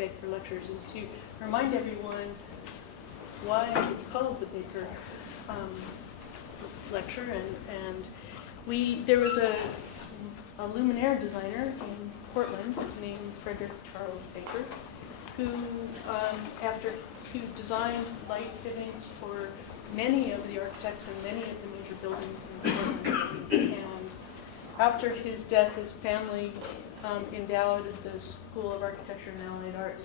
Baker lectures is to remind everyone why it's called the Baker lecture. And there was a luminaire designer in Portland named Frederick Charles Baker who designed light fittings for many of the architects and many of the major buildings in Portland. And after his death, his family endowed the School of Architecture and Allied Arts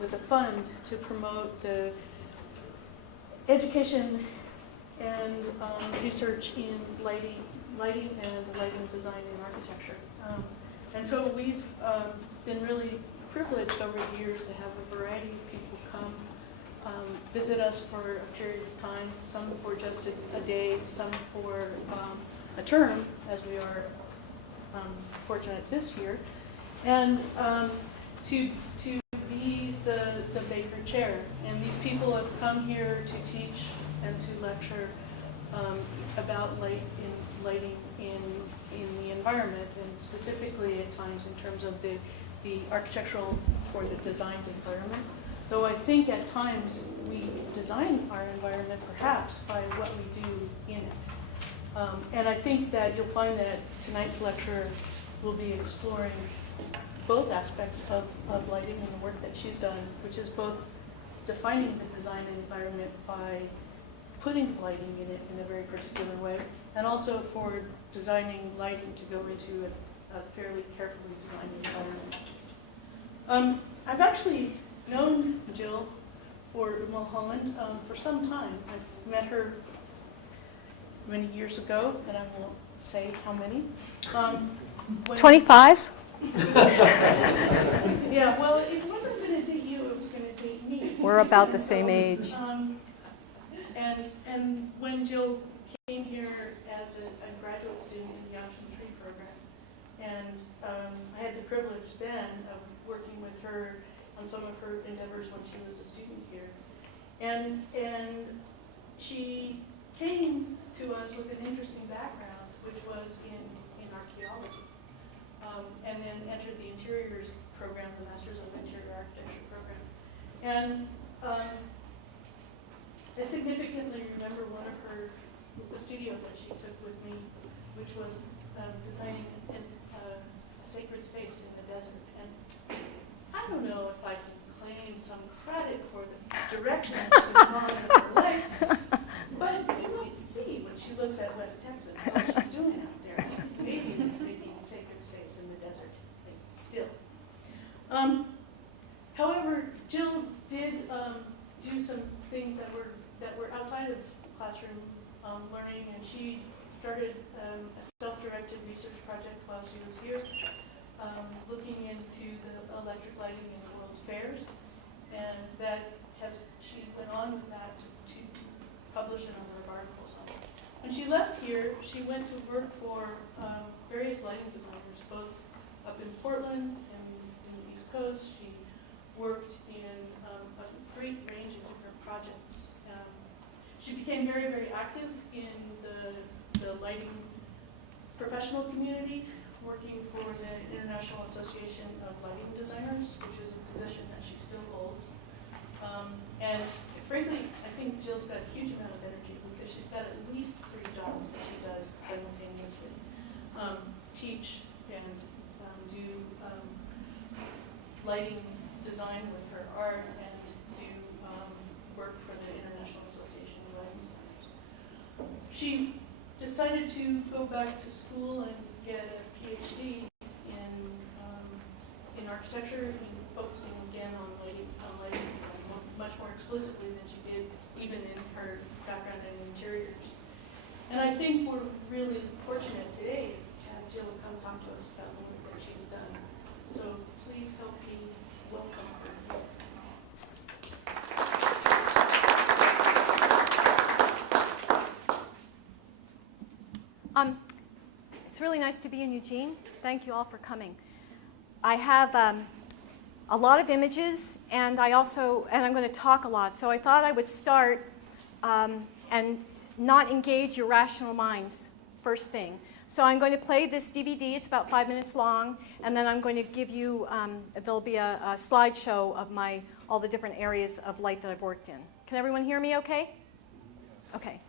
with a fund to promote the education and research in lighting and lighting design and architecture. And so we've been really privileged over the years to have a variety of people come visit us for a period of time, some for just a day, some for a term, as we are fortunate this year, and to be the Baker Chair. And these people have come here to teach and to lecture about lighting in the environment, and specifically at times in terms of the architectural or the designed environment. Though I think at times we design our environment perhaps by what we do in it. And I think that you'll find that tonight's lecture will be exploring both aspects of lighting and the work that she's done, which is both defining the design environment by putting lighting in it in a very particular way, and also for designing lighting to go into a fairly carefully designed environment. I've actually known Jill for Mulholland for some time. I've met her many years ago, and I won't say how many. 25? Yeah, well, it wasn't going to date you, it was going to date me. We're about the same age. And when Jill came here as a graduate student in the Option Tree program, and I had the privilege then of working with her on some of her endeavors when she was a student here. And she came to us with an interesting background, which was in archaeology, and then entered the Interiors program, the Masters of Interior Architecture program. And I significantly remember the studio that she took with me, which was designing a sacred space in the desert. And I don't know if I can claim some credit for the direction she's gone in her life, but you might see when she looks at West Texas what she's doing out there. Maybe it's making a sacred space in the desert still. However, Jill did do some things that were outside of classroom learning, and she started a self-directed research project while she was here, looking into the electric lighting in the world's fairs, and she went on with that to publish a number of articles on it. When she left here, she went to work for various lighting designers, both up in Portland and in the East Coast. She worked in a great range of different projects. She became very, very active in the lighting professional community, working for the International Association of Lighting Designers, which is a position that she still holds. And frankly, I think Jill's got a huge amount of energy because she's got at least 3 jobs that she does simultaneously. Teach and do lighting design with her art, and do work for the International Association of Lighting Designers. She decided to go back to school and get a PhD in architecture, focusing again on lighting much more explicitly than she did even in her background in interiors. And I think we're really fortunate today to have Jill come talk to us about the work that she's done. So please help me welcome her. It's really nice to be in Eugene. Thank you all for coming. I have a lot of images, and I'm going to talk a lot. So I thought I would start and not engage your rational minds first thing. So I'm going to play this DVD. It's about 5 minutes long, and then I'm going to give you, there'll be a slideshow of all the different areas of light that I've worked in. Can everyone hear me okay? Okay.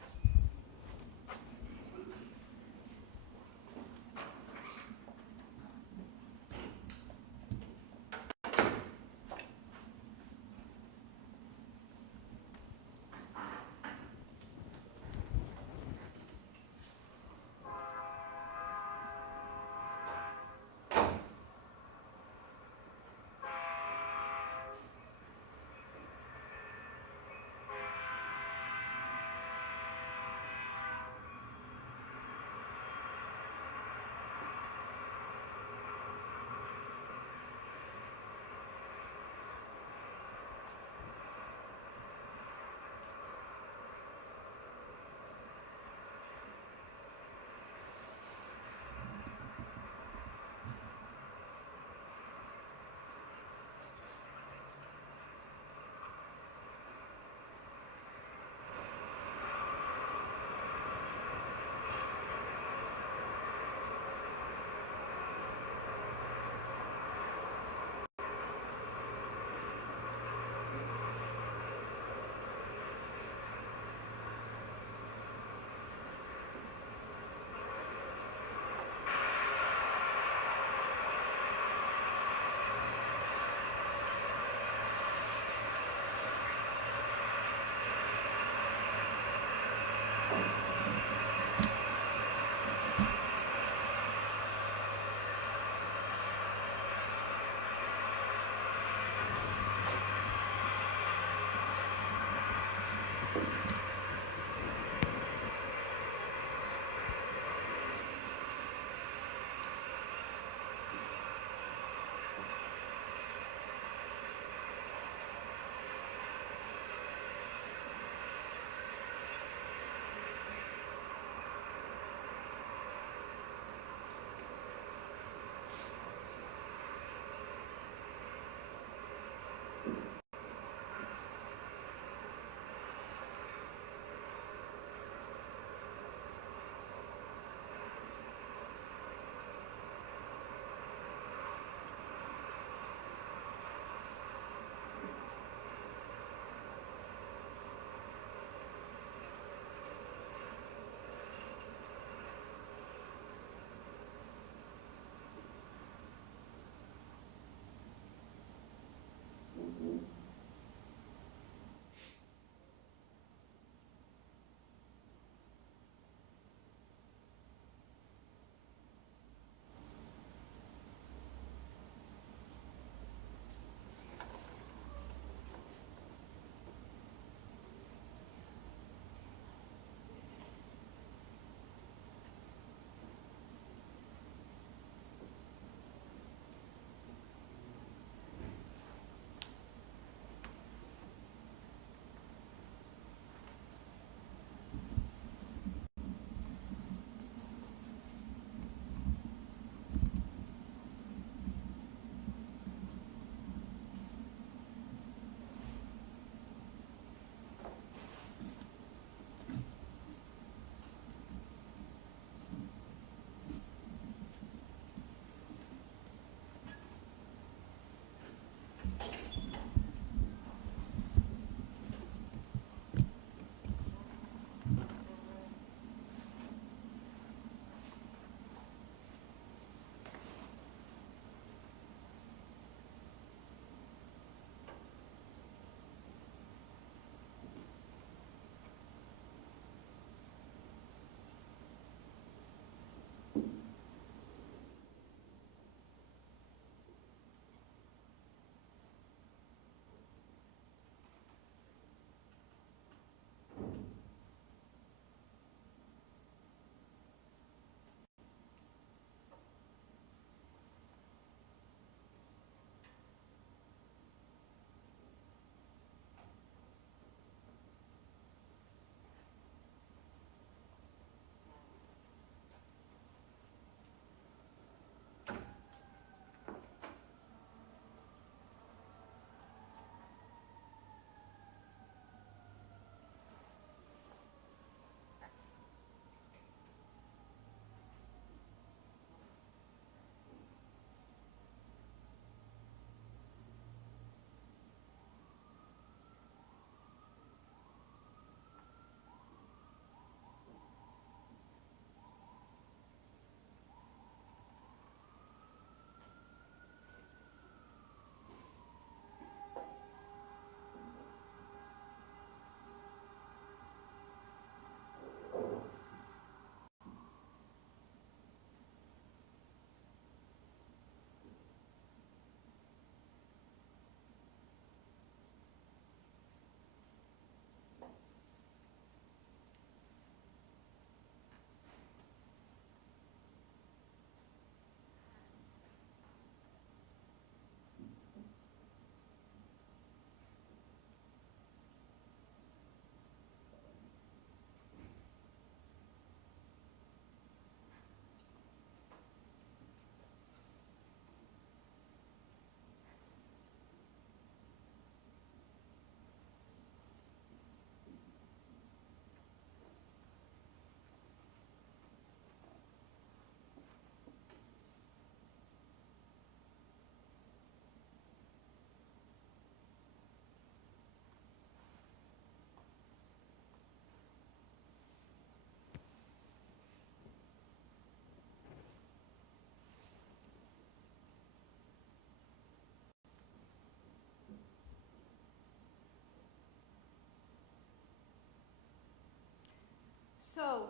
So,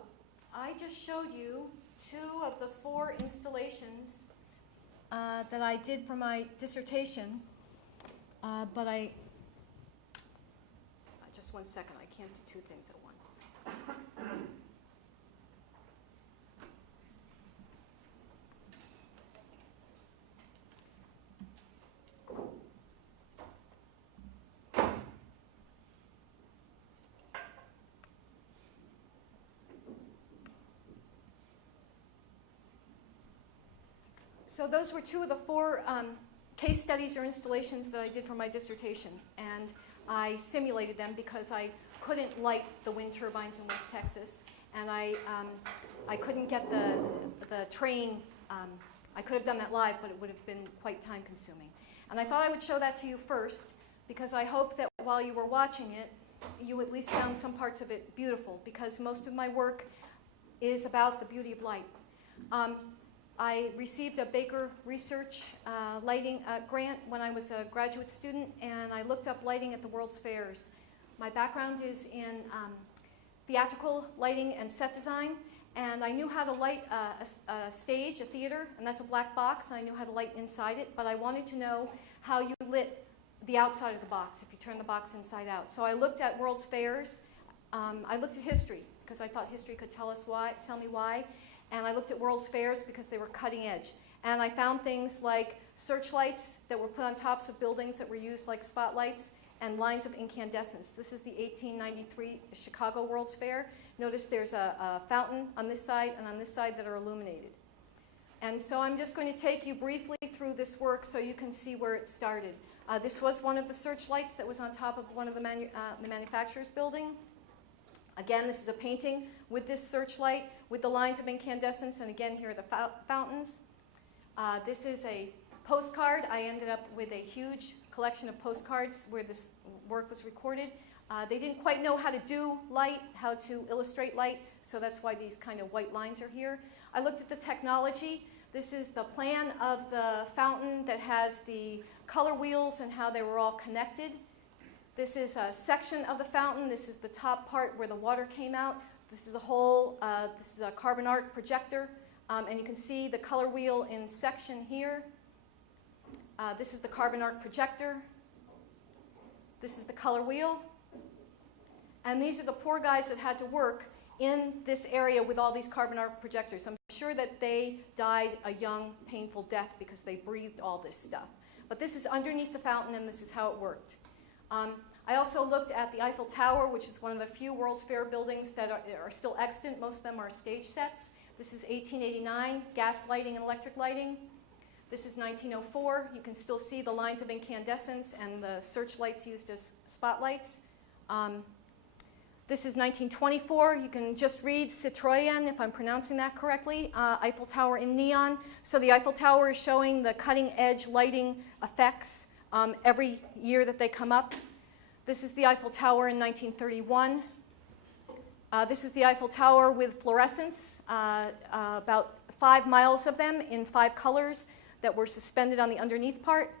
I just showed you 2 of the 4 installations that I did for my dissertation, but just one second, I can't do 2 things at once. So those were 2 of the 4 case studies or installations that I did for my dissertation. And I simulated them because I couldn't light the wind turbines in West Texas. And I couldn't get the train. I could have done that live, but it would have been quite time consuming. And I thought I would show that to you first because I hope that while you were watching it, you at least found some parts of it beautiful, because most of my work is about the beauty of light. I received a Baker Research lighting grant when I was a graduate student, and I looked up lighting at the World's Fairs. My background is in theatrical lighting and set design, and I knew how to light a stage, a theater, and that's a black box, and I knew how to light inside it, but I wanted to know how you lit the outside of the box, if you turn the box inside out. So I looked at World's Fairs. I looked at history, because I thought history could tell me why. And I looked at World's Fairs because they were cutting edge. And I found things like searchlights that were put on tops of buildings that were used like spotlights, and lines of incandescence. This is the 1893 Chicago World's Fair. Notice there's a fountain on this side and on this side that are illuminated. And so I'm just going to take you briefly through this work so you can see where it started. This was one of the searchlights that was on top of one of the manufacturer's building. Again, this is a painting with this searchlight, with the lines of incandescence, and again, here are the fountains. This is a postcard. I ended up with a huge collection of postcards where this work was recorded. They didn't quite know how to do light, how to illustrate light, so that's why these kind of white lines are here. I looked at the technology. This is the plan of the fountain that has the color wheels and how they were all connected. This is a section of the fountain. This is the top part where the water came out. This is this is a carbon arc projector, and you can see the color wheel in section here. This is the carbon arc projector. This is the color wheel. And these are the poor guys that had to work in this area with all these carbon arc projectors. I'm sure that they died a young, painful death because they breathed all this stuff. But this is underneath the fountain, and this is how it worked. I also looked at the Eiffel Tower, which is one of the few World's Fair buildings that are still extant. Most of them are stage sets. This is 1889, gas lighting and electric lighting. This is 1904. You can still see the lines of incandescence and the searchlights used as spotlights. This is 1924. You can just read Citroën, if I'm pronouncing that correctly, Eiffel Tower in neon. So the Eiffel Tower is showing the cutting edge lighting effects every year that they come up. This is the Eiffel Tower in 1931. This is the Eiffel Tower with fluorescents, about 5 miles of them in 5 colors that were suspended on the underneath part.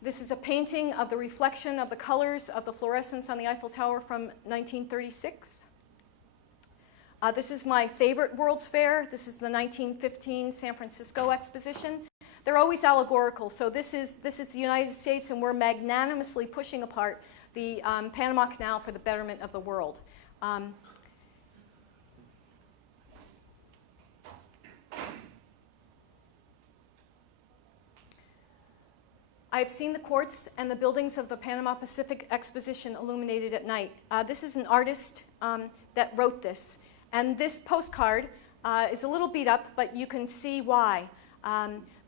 This is a painting of the reflection of the colors of the fluorescents on the Eiffel Tower from 1936. This is my favorite World's Fair. This is the 1915 San Francisco exposition. They're always allegorical. So this is the United States, and we're magnanimously pushing apart the Panama Canal for the betterment of the world. I've seen the courts and the buildings of the Panama Pacific Exposition illuminated at night. This is an artist that wrote this. And this postcard is a little beat up, but you can see why.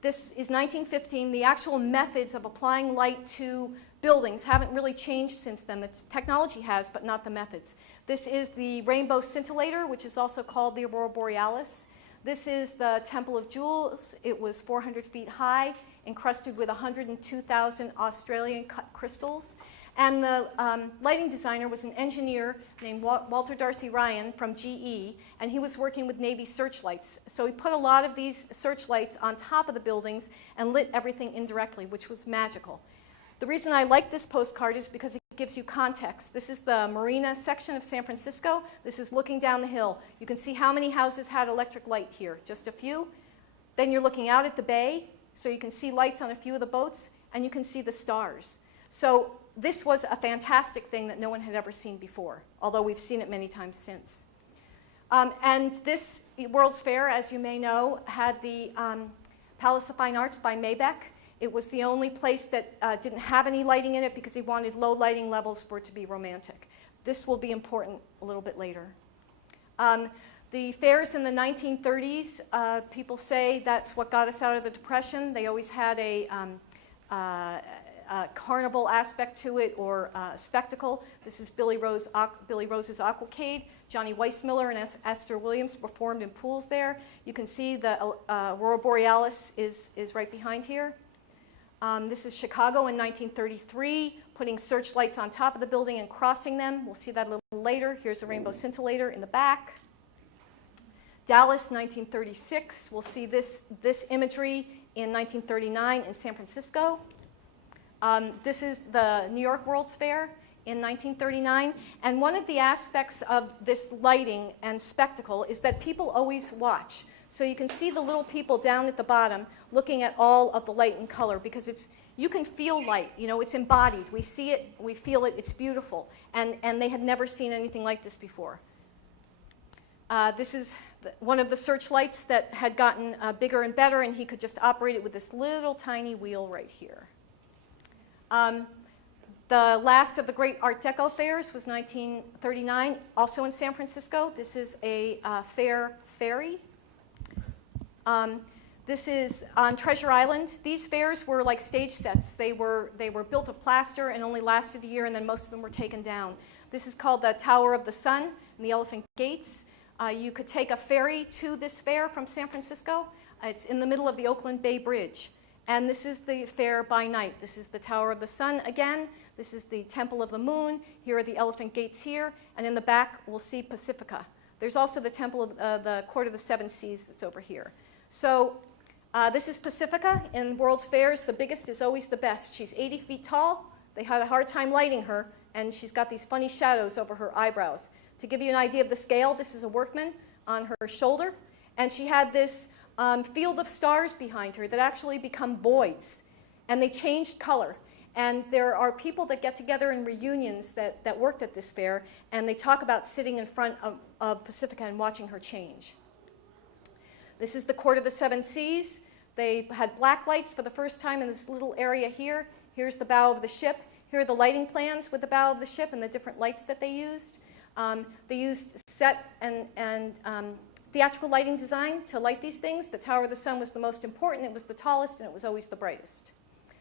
This is 1915. The actual methods of applying light to buildings haven't really changed since then. The technology has, but not the methods. This is the rainbow scintillator, which is also called the aurora borealis. This is the Temple of Jules. It was 400 feet high, encrusted with 102,000 Australian cut crystals. And the lighting designer was an engineer named Walter Darcy Ryan from GE, and he was working with Navy searchlights. So he put a lot of these searchlights on top of the buildings and lit everything indirectly, which was magical. The reason I like this postcard is because it gives you context. This is the marina section of San Francisco. This is looking down the hill. You can see how many houses had electric light here, just a few. Then you're looking out at the bay, so you can see lights on a few of the boats, and you can see the stars. So this was a fantastic thing that no one had ever seen before, although we've seen it many times since. And this World's Fair, as you may know, had the Palace of Fine Arts by Maybach. It was the only place that didn't have any lighting in it because he wanted low lighting levels for it to be romantic. This will be important a little bit later. The fairs in the 1930s, people say that's what got us out of the Depression. They always had a carnival aspect to it, or spectacle. This is Billy Rose's Aquacade. Johnny Weissmuller and Esther Williams performed in pools there. You can see the Aurora Borealis is right behind here. This is Chicago in 1933, putting searchlights on top of the building and crossing them. We'll see that a little later. Here's a rainbow scintillator in the back. Dallas, 1936. We'll see this imagery in 1939 in San Francisco. This is the New York World's Fair in 1939. And one of the aspects of this lighting and spectacle is that people always watch. So you can see the little people down at the bottom looking at all of the light and color, because you can feel light. You know, it's embodied. We see it, we feel it, it's beautiful. And they had never seen anything like this before. This is one of the searchlights that had gotten bigger and better, and he could just operate it with this little tiny wheel right here. The last of the great Art Deco fairs was 1939, also in San Francisco. This is a ferry. This is on Treasure Island. These fairs were like stage sets. They were built of plaster and only lasted a year, and then most of them were taken down. This is called the Tower of the Sun and the Elephant Gates. You could take a ferry to this fair from San Francisco. It's in the middle of the Oakland Bay Bridge. And this is the fair by night. This is the Tower of the Sun again. This is the Temple of the Moon. Here are the Elephant Gates here. And in the back, we'll see Pacifica. There's also the Temple of the Court of the Seven Seas that's over here. So this is Pacifica. In World's Fairs, the biggest is always the best. She's 80 feet tall. They had a hard time lighting her, and she's got these funny shadows over her eyebrows. To give you an idea of the scale, this is a workman on her shoulder. And she had this field of stars behind her that actually become voids. And they changed color. And there are people that get together in reunions that worked at this fair, and they talk about sitting in front of Pacifica and watching her change. This is the Court of the Seven Seas. They had black lights for the first time in this little area here. Here's the bow of the ship. Here are the lighting plans with the bow of the ship and the different lights that they used. They used set and theatrical lighting design to light these things. The Tower of the Sun was the most important. It was the tallest, and it was always the brightest.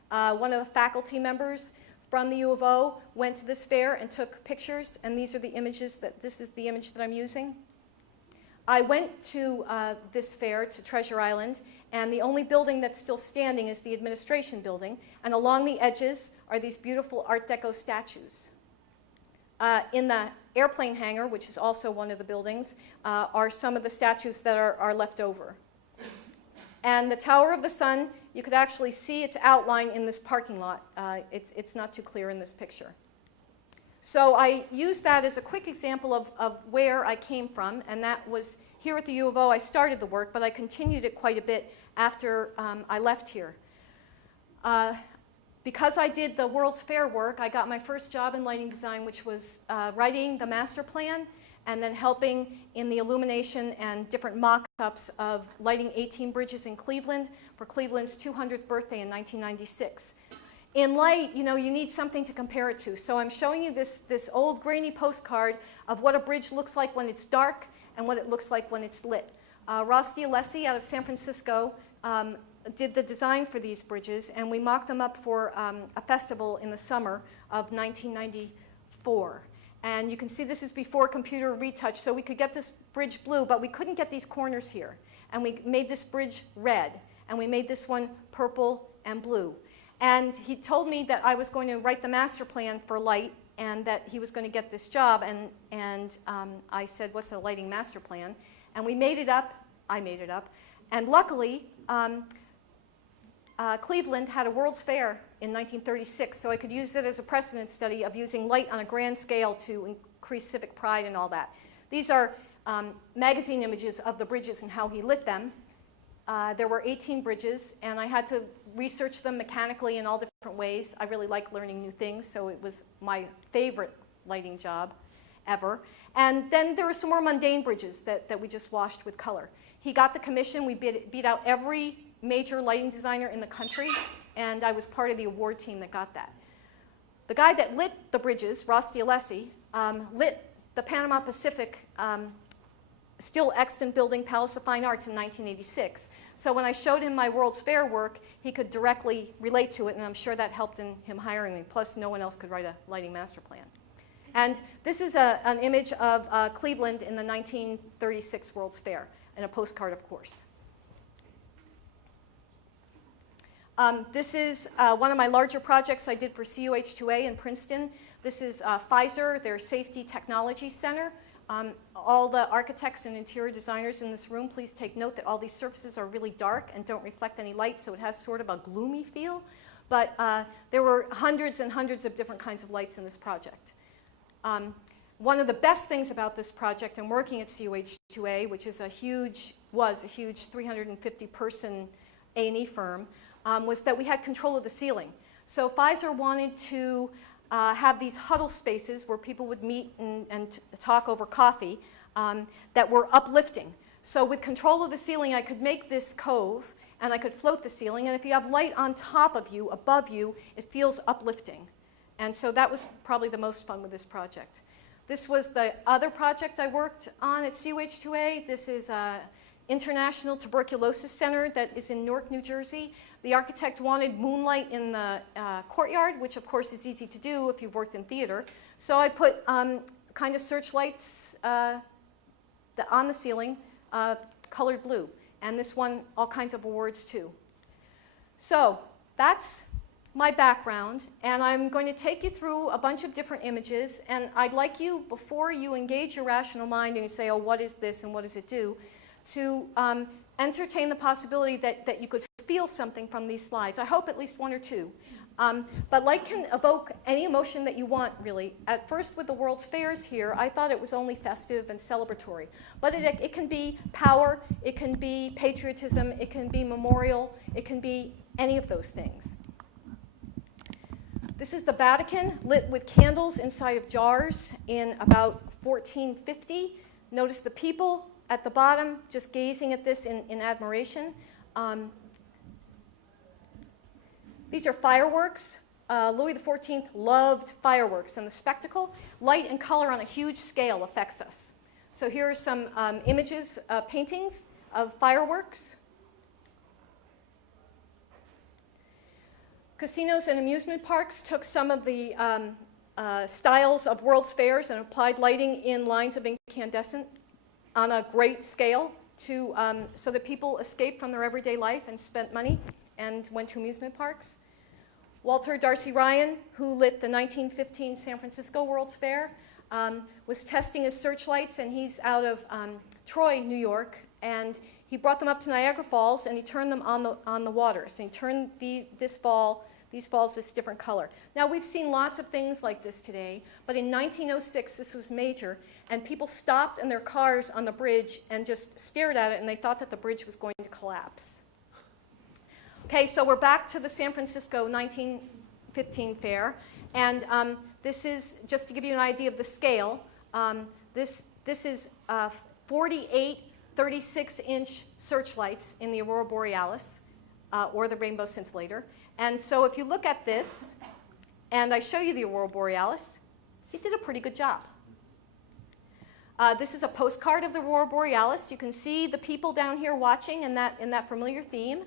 One of the faculty members from the U of O went to this fair and took pictures, and these are the images this is the image that I'm using. I went to this fair, to Treasure Island, and the only building that's still standing is the administration building, and along the edges are these beautiful Art Deco statues. In the airplane hangar, which is also one of the buildings, are some of the statues that are left over. And the Tower of the Sun, you could actually see its outline in this parking lot. It's not too clear in this picture. So I used that as a quick example of where I came from, and that was here at the U of O. I started the work, but I continued it quite a bit after I left here. Because I did the World's Fair work, I got my first job in lighting design, which was writing the master plan and then helping in the illumination and different mock-ups of lighting 18 bridges in Cleveland for Cleveland's 200th birthday in 1996. In light, you need something to compare it to. So I'm showing you this old grainy postcard of what a bridge looks like when it's dark and what it looks like when it's lit. Ross D'Alessi out of San Francisco did the design for these bridges, and we mocked them up for a festival in the summer of 1994. And you can see this is before computer retouch, so we could get this bridge blue, but we couldn't get these corners here. And we made this bridge red, and we made this one purple and blue. And he told me that I was going to write the master plan for light, and that he was going to get this job. And I said, what's a lighting master plan? And we made it up. I made it up. And luckily, Cleveland had a World's Fair in 1936, so I could use it as a precedent study of using light on a grand scale to increase civic pride and all that. These are magazine images of the bridges and how he lit them. There were 18 bridges, and I had to research them mechanically in all different ways. I really like learning new things, so it was my favorite lighting job ever. And then there were some more mundane bridges that we just washed with color. He got the commission. We beat out every major lighting designer in the country, and I was part of the award team that got that. The guy that lit the bridges, Ross Dialesi, lit the Panama Pacific still extant building Palace of Fine Arts in 1986. So when I showed him my World's Fair work, he could directly relate to it, and I'm sure that helped in him hiring me. Plus, no one else could write a lighting master plan. And this is an image of Cleveland in the 1936 World's Fair, and a postcard, of course. This is one of my larger projects I did for CUH2A in Princeton. This is Pfizer, their Safety Technology Center. All the architects and interior designers in this room, please take note that all these surfaces are really dark and don't reflect any light, so it has sort of a gloomy feel. But there were hundreds and hundreds of different kinds of lights in this project. One of the best things about this project and working at CUH2A, which is was a huge 350-person A&E firm, was that we had control of the ceiling. So Pfizer wanted to have these huddle spaces where people would meet and talk over coffee that were uplifting. So with control of the ceiling, I could make this cove, and I could float the ceiling, and if you have light on top of you, above you, it feels uplifting. And so that was probably the most fun with this project. This was the other project I worked on at CUH2A. This is International Tuberculosis Center that is in Newark, New Jersey. The architect wanted moonlight in the courtyard, which of course is easy to do if you've worked in theater. So I put kind of searchlights on the ceiling, colored blue. And this won all kinds of awards too. So that's my background, and I'm going to take you through a bunch of different images, and I'd like you, before you engage your rational mind and you say, oh, what is this and what does it do, to entertain the possibility that you could feel something from these slides. I hope at least one or two. But light can evoke any emotion that you want, really. At first, with the World's Fairs here, I thought it was only festive and celebratory. But it can be power, it can be patriotism, it can be memorial, it can be any of those things. This is the Vatican, lit with candles inside of jars in about 1450. Notice the people at the bottom just gazing at this in admiration. These are fireworks. Louis XIV loved fireworks, and the spectacle, light and color on a huge scale affects us. So here are some images, paintings of fireworks. Casinos and amusement parks took some of the styles of World's Fairs and applied lighting in lines of incandescent on a great scale to, so that people escaped from their everyday life and spent money and went to amusement parks. Walter Darcy Ryan, who lit the 1915 San Francisco World's Fair, was testing his searchlights, and he's out of Troy, New York, and he brought them up to Niagara Falls, and he turned them on the waters. And he turned these falls this different color. Now, we've seen lots of things like this today, but in 1906, this was major, and people stopped in their cars on the bridge and just stared at it, and they thought that the bridge was going to collapse. Okay, so we're back to the San Francisco 1915 fair, and this is, just to give you an idea of the scale, this is 48 36-inch searchlights in the Aurora Borealis, or the Rainbow Scintillator. And so if you look at this, and I show you the Aurora Borealis, he did a pretty good job. This is a postcard of the Aurora Borealis. You can see the people down here watching in that familiar theme.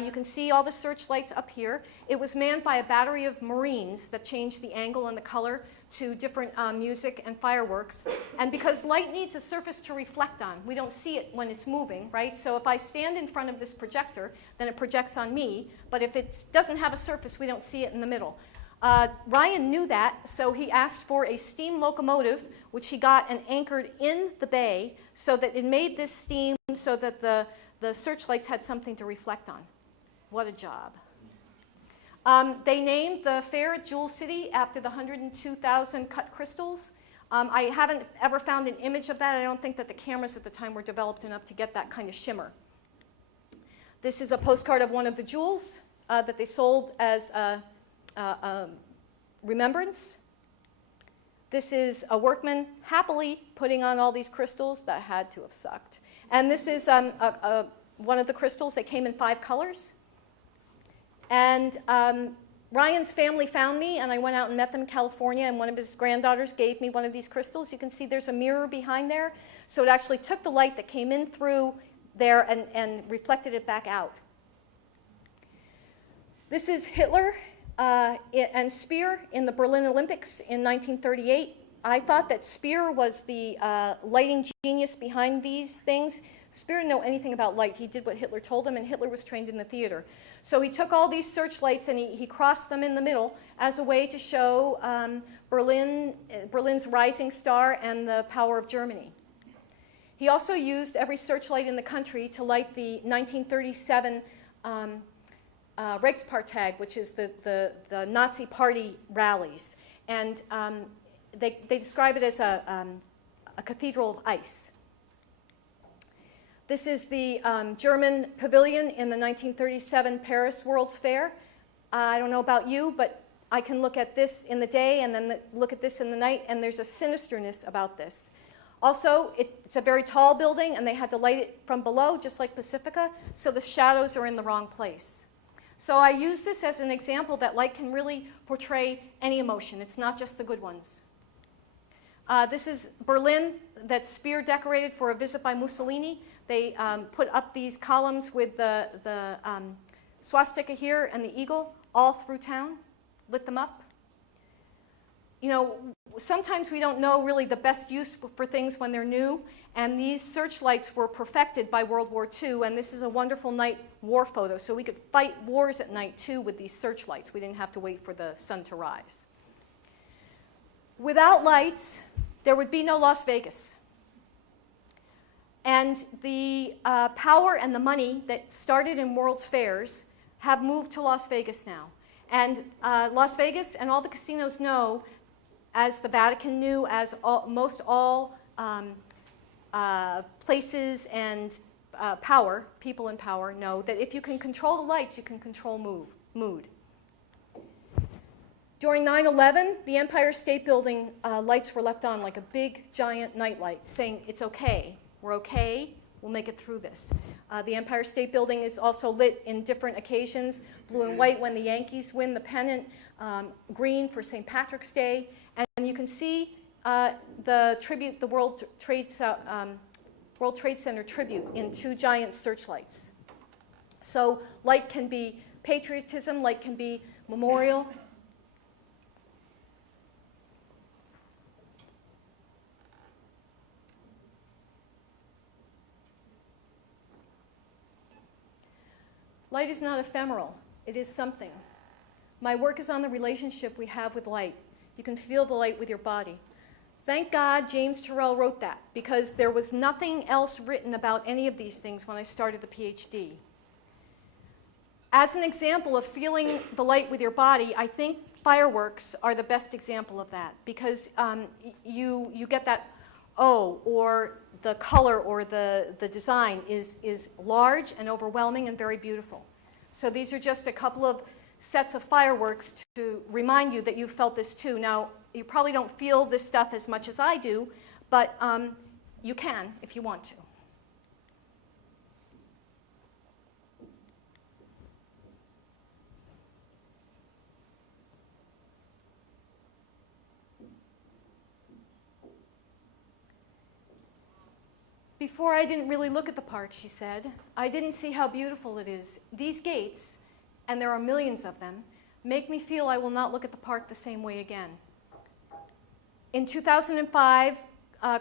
You can see all the searchlights up here. It was manned by a battery of Marines that changed the angle and the color to different music and fireworks. And because light needs a surface to reflect on, we don't see it when it's moving, right? So if I stand in front of this projector, then it projects on me. But if it doesn't have a surface, we don't see it in the middle. Ryan knew that, so he asked for a steam locomotive, which he got and anchored in the bay so that it made this steam so that the searchlights had something to reflect on. What a job. They named the fair at Jules City after the 102,000 cut crystals. I haven't ever found an image of that. I don't think that the cameras at the time were developed enough to get that kind of shimmer. This is a postcard of one of the jewels that they sold as a remembrance. This is a workman happily putting on all these crystals that had to have sucked. And this is one of the crystals that came in 5 colors. And Ryan's family found me, and I went out and met them in California, and one of his granddaughters gave me one of these crystals. You can see there's a mirror behind there. So it actually took the light that came in through there and reflected it back out. This is Hitler and Speer in the Berlin Olympics in 1938. I thought that Speer was the lighting genius behind these things. Speer didn't know anything about light. He did what Hitler told him, and Hitler was trained in the theater. So he took all these searchlights and he crossed them in the middle as a way to show Berlin's rising star and the power of Germany. He also used every searchlight in the country to light the 1937 Reichspartag, which is the Nazi party rallies. And they describe it as a cathedral of ice. This is the German pavilion in the 1937 Paris World's Fair. I don't know about you, but I can look at this in the day and then look at this in the night, and there's a sinisterness about this. Also, it's a very tall building, and they had to light it from below, just like Pacifica, so the shadows are in the wrong place. So I use this as an example that light can really portray any emotion. It's not just the good ones. This is Berlin that Speer decorated for a visit by Mussolini. They put up these columns with the swastika here and the eagle all through town, lit them up. You know, sometimes we don't know really the best use for things when they're new, and these searchlights were perfected by World War II, and this is a wonderful night war photo, so we could fight wars at night too with these searchlights. We didn't have to wait for the sun to rise. Without lights, there would be no Las Vegas. And the power and the money that started in World's Fairs have moved to Las Vegas now. And Las Vegas and all the casinos know, as the Vatican knew, as most all places and power, people in power know, that if you can control the lights, you can control mood. During 9/11, the Empire State Building lights were left on like a big, giant nightlight, saying, it's okay. We're okay, we'll make it through this. The Empire State Building is also lit in different occasions, blue and white when the Yankees win the pennant, green for St. Patrick's Day, and you can see the World Trade Center tribute in 2 giant searchlights. So light can be patriotism, light can be memorial. Light is not ephemeral. It is something. My work is on the relationship we have with light. You can feel the light with your body. Thank God James Turrell wrote that, because there was nothing else written about any of these things when I started the PhD. As an example of feeling the light with your body, I think fireworks are the best example of that, because you get that, oh, or the color or the design is large and overwhelming and very beautiful. So these are just a couple of sets of fireworks to remind you that you felt this too. Now, you probably don't feel this stuff as much as I do, but you can if you want to. Before I didn't really look at the park, she said. I didn't see how beautiful it is. These gates, and there are millions of them, make me feel I will not look at the park the same way again. In 2005,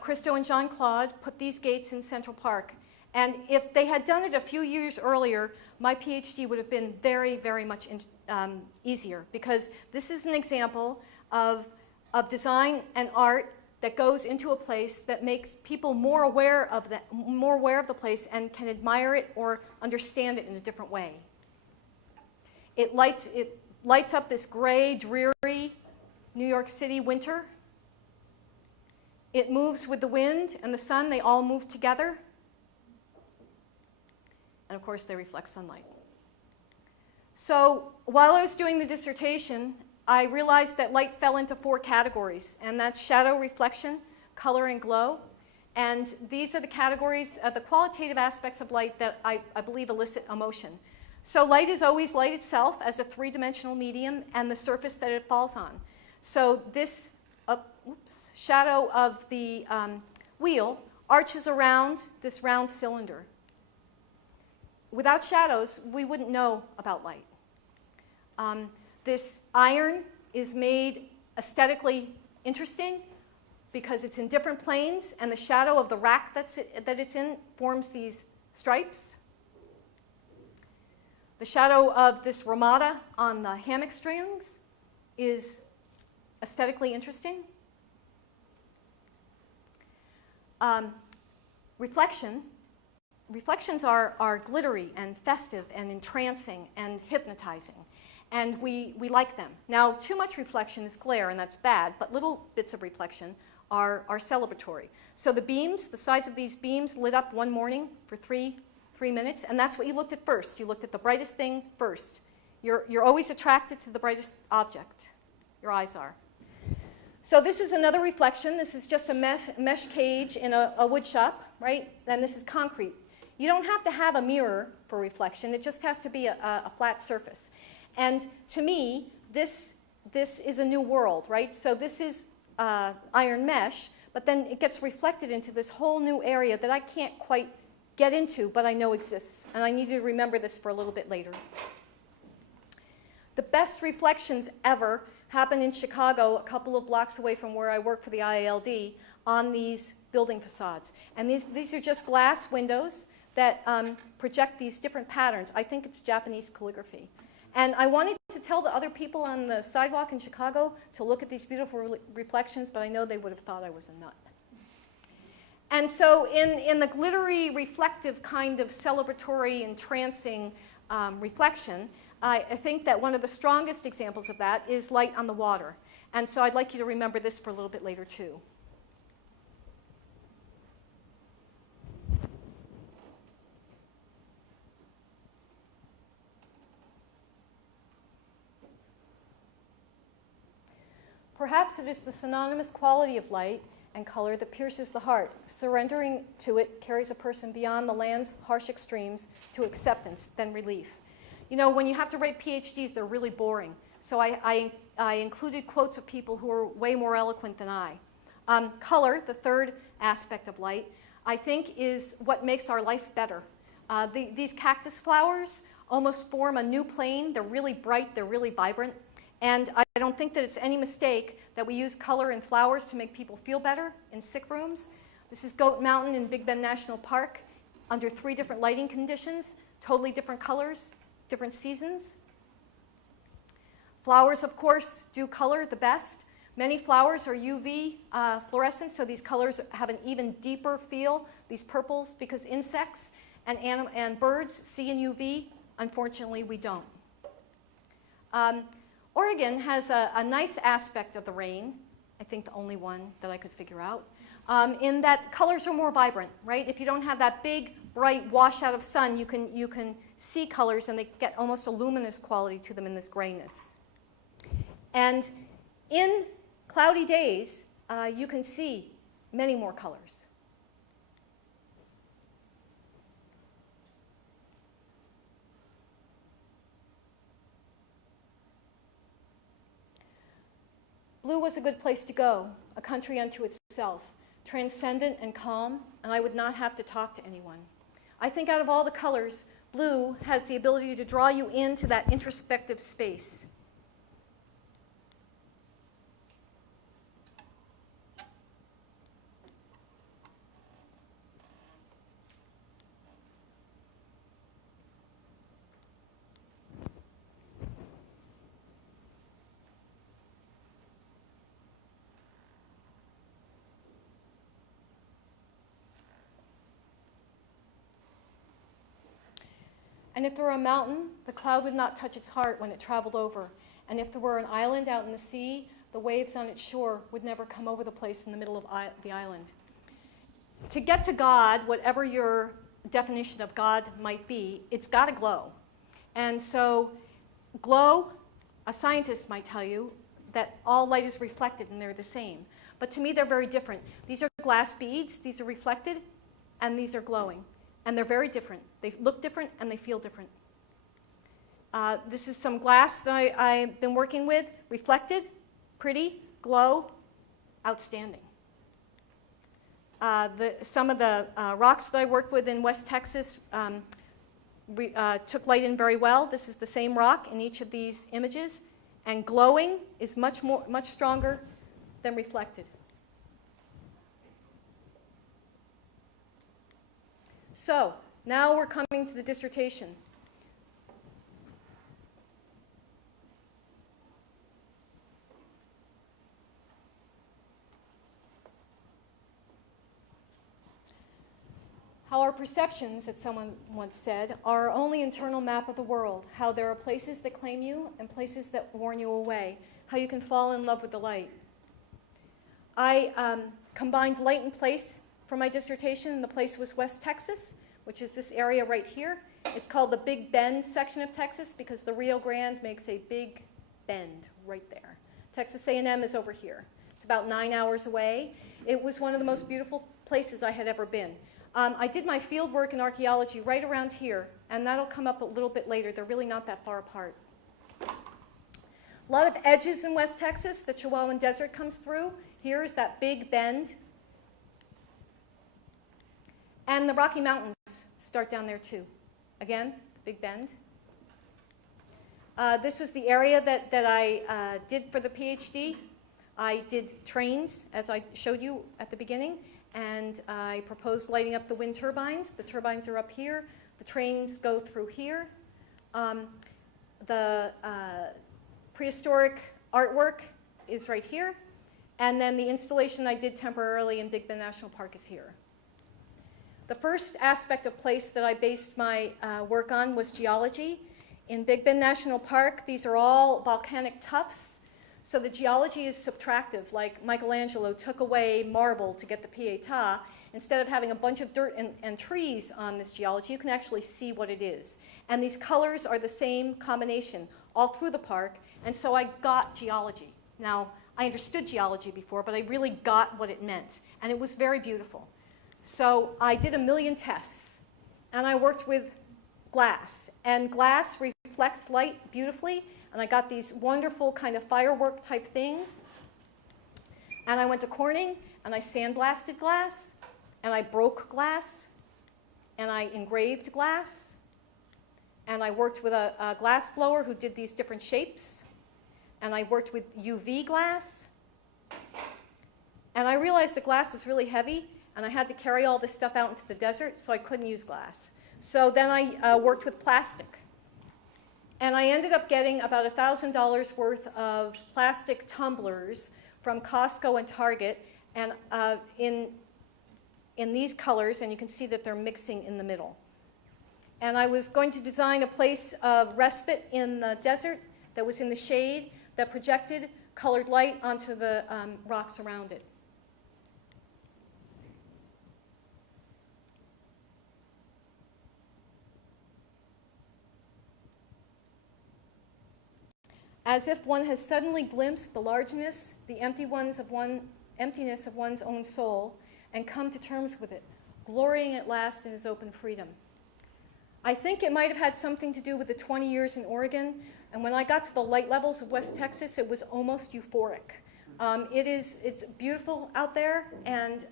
Christo and Jean-Claude put these gates in Central Park. And if they had done it a few years earlier, my PhD would have been very, very much easier, because this is an example of design and art that goes into a place that makes people more aware of the place and can admire it or understand it in a different way. It lights up this gray, dreary New York City winter. It moves with the wind and the sun. They all move together. And of course, they reflect sunlight. So while I was doing the dissertation, I realized that light fell into 4 categories, and that's shadow, reflection, color, and glow. And these are the categories, the qualitative aspects of light that I believe elicit emotion. So light is always light itself as a 3-dimensional medium and the surface that it falls on. So this shadow of the wheel arches around this round cylinder. Without shadows, we wouldn't know about light. This iron is made aesthetically interesting because it's in different planes, and the shadow of the rack that it's in forms these stripes. The shadow of this ramada on the hammock strings is aesthetically interesting. Reflections are glittery and festive and entrancing and hypnotizing, and we like them. Now, too much reflection is glare, and that's bad, but little bits of reflection are celebratory. So the beams, the sides of these beams lit up one morning for three minutes, and that's what you looked at first. You looked at the brightest thing first. You're always attracted to the brightest object. Your eyes are. So this is another reflection. This is just a mesh cage in a wood shop, right? And this is concrete. You don't have to have a mirror for reflection. It just has to be a flat surface. And to me, this is a new world, right? So this is iron mesh, but then it gets reflected into this whole new area that I can't quite get into, but I know exists. And I need to remember this for a little bit later. The best reflections ever happen in Chicago, a couple of blocks away from where I work for the IALD, on these building facades. And these are just glass windows that project these different patterns. I think it's Japanese calligraphy. And I wanted to tell the other people on the sidewalk in Chicago to look at these beautiful reflections, but I know they would have thought I was a nut. And so in the glittery, reflective kind of celebratory, entrancing reflection, I think that one of the strongest examples of that is light on the water. And so I'd like you to remember this for a little bit later, too. Perhaps it is the synonymous quality of light and color that pierces the heart. Surrendering to it carries a person beyond the land's harsh extremes to acceptance, then relief. You know, when you have to write PhDs, they're really boring. So I included quotes of people who are way more eloquent than I. Color, the third aspect of light, I think is what makes our life better. These cactus flowers almost form a new plane. They're really bright, they're really vibrant. And I don't think that it's any mistake that we use color in flowers to make people feel better in sick rooms. This is Goat Mountain in Big Bend National Park under 3 different lighting conditions, totally different colors, different seasons. Flowers, of course, do color the best. Many flowers are UV fluorescent, so these colors have an even deeper feel, these purples, because insects and birds see in UV. Unfortunately, we don't. Oregon has a nice aspect of the rain, I think the only one that I could figure out, in that colors are more vibrant, right? If you don't have that big, bright washout of sun, you can see colors and they get almost a luminous quality to them in this grayness. And in cloudy days, you can see many more colors. Blue was a good place to go, a country unto itself, transcendent and calm, and I would not have to talk to anyone. I think out of all the colors, blue has the ability to draw you into that introspective space. And if there were a mountain, the cloud would not touch its heart when it traveled over. And if there were an island out in the sea, the waves on its shore would never come over the place in the middle of the island. To get to God, whatever your definition of God might be, it's got to glow. And so glow, a scientist might tell you that all light is reflected and they're the same. But to me, they're very different. These are glass beads, these are reflected, and these are glowing. And they're very different. They look different and they feel different. This is some glass that I've been working with. Reflected, pretty, glow, outstanding. Some of the rocks that I worked with in West Texas took light in very well. This is the same rock in each of these images. And glowing is much stronger than reflected. So now we're coming to the dissertation. How our perceptions, as someone once said, are our only internal map of the world. How there are places that claim you and places that warn you away. How you can fall in love with the light. I combined light and place for my dissertation. The place was West Texas, which is this area right here. It's called the Big Bend section of Texas because the Rio Grande makes a big bend right there. Texas A&M is over here. It's about 9 hours away. It was one of the most beautiful places I had ever been. I did my field work in archaeology right around here, and that'll come up a little bit later. They're really not that far apart. A lot of edges in West Texas. The Chihuahuan Desert comes through. Here is that big bend. And the Rocky Mountains start down there too. Again, the Big Bend. This is the area that I did for the PhD. I did trains, as I showed you at the beginning. And I proposed lighting up the wind turbines. The turbines are up here. The trains go through here. The prehistoric artwork is right here. And then the installation I did temporarily in Big Bend National Park is here. The first aspect of place that I based my work on was geology. In Big Bend National Park, these are all volcanic tuffs. So the geology is subtractive, like Michelangelo took away marble to get the Pietà. Instead of having a bunch of dirt and trees on this geology, you can actually see what it is. And these colors are the same combination all through the park, and so I got geology. Now, I understood geology before, but I really got what it meant, and it was very beautiful. So I did 1 million tests, and I worked with glass, and glass reflects light beautifully. And I got these wonderful kind of firework type things. And I went to Corning, and I sandblasted glass, and I broke glass, and I engraved glass. And I worked with a glass blower who did these different shapes. And I worked with UV glass. And I realized the glass was really heavy, and I had to carry all this stuff out into the desert, so I couldn't use glass. So then I worked with plastic. And I ended up getting about $1,000 worth of plastic tumblers from Costco and Target, and in these colors, and you can see that they're mixing in the middle. And I was going to design a place of respite in the desert that was in the shade that projected colored light onto the rocks around it. As if one has suddenly glimpsed the largeness, the emptiness of one's own soul, and come to terms with it, glorying at last in his open freedom. I think it might have had something to do with the 20 years in Oregon, and when I got to the light levels of West Texas, it was almost euphoric. It's beautiful out there, and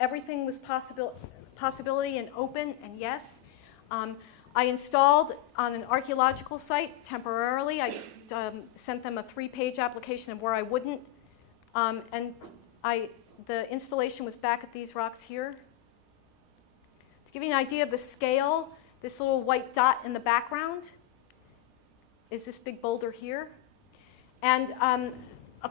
everything was possibility and open, and yes. I installed on an archaeological site temporarily. I sent them a 3-page application of where I wouldn't. The installation was back at these rocks here. To give you an idea of the scale, this little white dot in the background is this big boulder here. And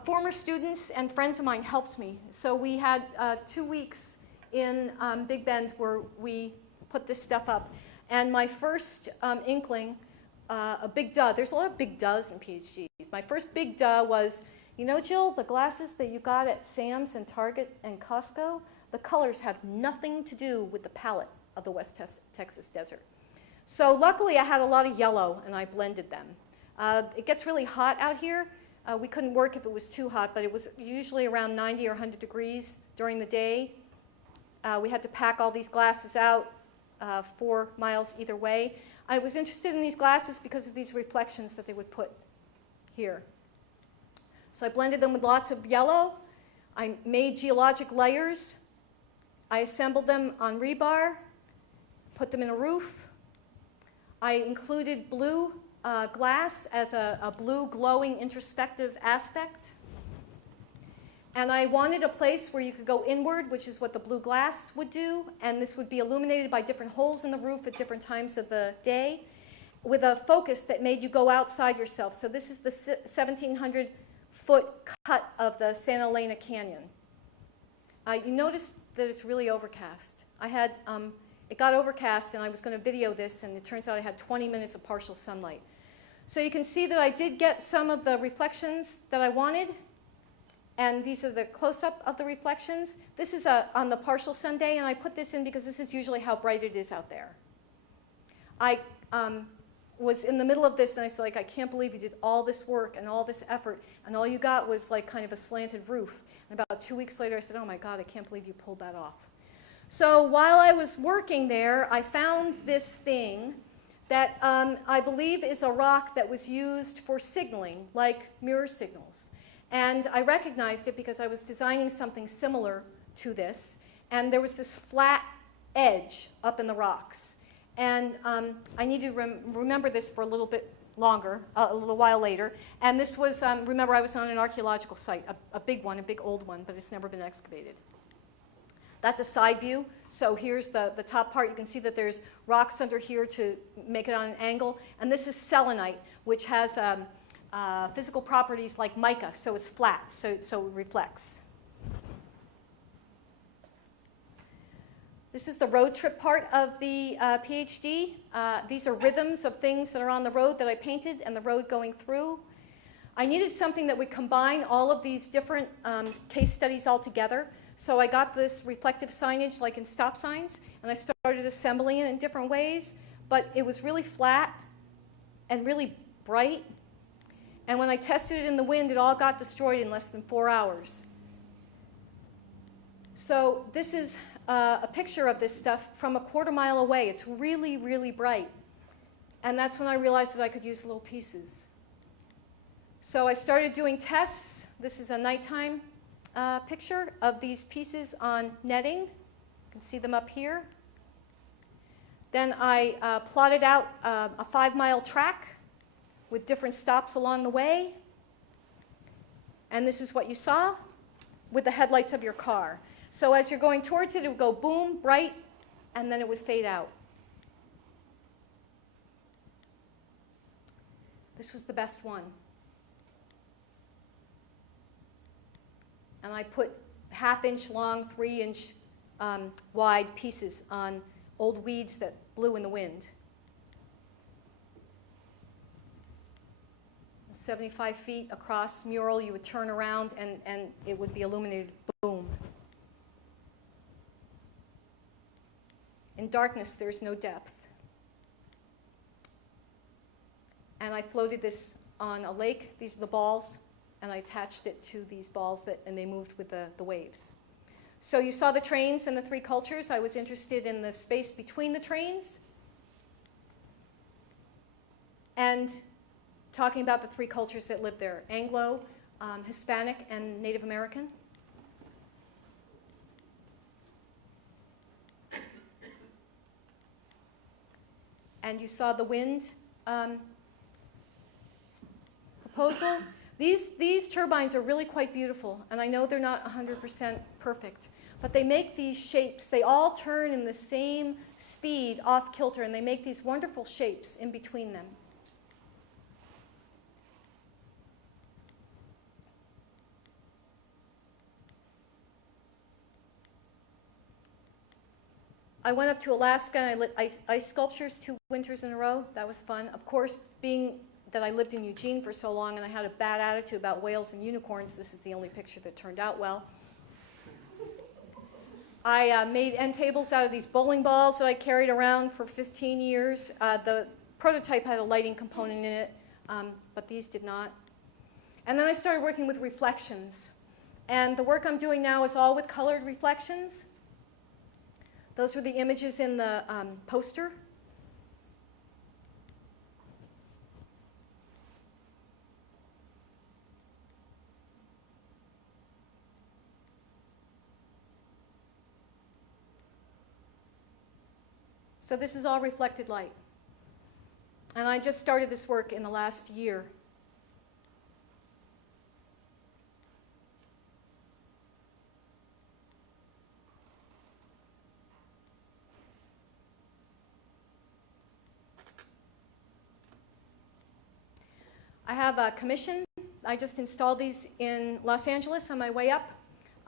former students and friends of mine helped me. So we had 2 weeks in Big Bend where we put this stuff up. And my first inkling, a big duh, there's a lot of big duhs in PhDs. my first big duh was, you know, Jill, the glasses that you got at Sam's and Target and Costco, the colors have nothing to do with the palette of the West Texas desert. So luckily I had a lot of yellow and I blended them. It gets really hot out here. We couldn't work if it was too hot, but it was usually around 90 or 100 degrees during the day. We had to pack all these glasses out 4 miles either way. I was interested in these glasses because of these reflections that they would put here. So I blended them with lots of yellow. I made geologic layers. I assembled them on rebar, put them in a roof. I included blue glass as a blue glowing introspective aspect. And I wanted a place where you could go inward, which is what the blue glass would do, and this would be illuminated by different holes in the roof at different times of the day, with a focus that made you go outside yourself. So this is the 1,700-foot cut of the Santa Elena Canyon. You notice that it's really overcast. It got overcast, and I was going to video this, and it turns out I had 20 minutes of partial sunlight. So you can see that I did get some of the reflections that I wanted. And these are the close-up of the reflections. This is on the partial sun day, and I put this in because this is usually how bright it is out there. I was in the middle of this, and I said, like, I can't believe you did all this work and all this effort, and all you got was like kind of a slanted roof. And about 2 weeks later, I said, oh my God, I can't believe you pulled that off. So while I was working there, I found this thing that I believe is a rock that was used for signaling, like mirror signals. And I recognized it because I was designing something similar to this. And there was this flat edge up in the rocks. And I need to remember this for a little bit longer, a little while later. And this was, remember, I was on an archaeological site, a big one, a big old one, but it's never been excavated. That's a side view. So here's the top part. You can see that there's rocks under here to make it on an angle. And this is selenite, which has physical properties like mica, so it's flat, so it reflects. This is the road trip part of the PhD. These are rhythms of things that are on the road that I painted and the road going through. I needed something that would combine all of these different case studies all together. So I got this reflective signage like in stop signs, and I started assembling it in different ways, but it was really flat and really bright. And when I tested it in the wind, it all got destroyed in less than 4 hours. So this is a picture of this stuff from a quarter mile away. It's really, really bright. And that's when I realized that I could use little pieces. So I started doing tests. This is a nighttime picture of these pieces on netting. You can see them up here. Then I plotted out a 5-mile track with different stops along the way. And this is what you saw with the headlights of your car. So as you're going towards it, it would go boom, bright, and then it would fade out. This was the best one. And I put 1/2-inch long, 3-inch wide pieces on old weeds that blew in the wind. 75 feet across mural, you would turn around and it would be illuminated, boom. In darkness, there's no depth. And I floated this on a lake. These are the balls, and I attached it to these balls, and they moved with the waves. So you saw the trains and the 3 cultures. I was interested in the space between the trains and talking about the 3 cultures that lived there: Anglo, Hispanic, and Native American. And you saw the wind proposal. These turbines are really quite beautiful, and I know they're not 100% perfect, but they make these shapes. They all turn in the same speed off kilter, and they make these wonderful shapes in between them. I went up to Alaska and I lit ice sculptures 2 winters in a row. That was fun. Of course, being that I lived in Eugene for so long and I had a bad attitude about whales and unicorns. This is the only picture that turned out well. I made end tables out of these bowling balls that I carried around for 15 years. The prototype had a lighting component in it, but these did not. And then I started working with reflections. And the work I'm doing now is all with colored reflections. Those were the images in the poster. So this is all reflected light. And I just started this work in the last year. I have a commission. I just installed these in Los Angeles on my way up.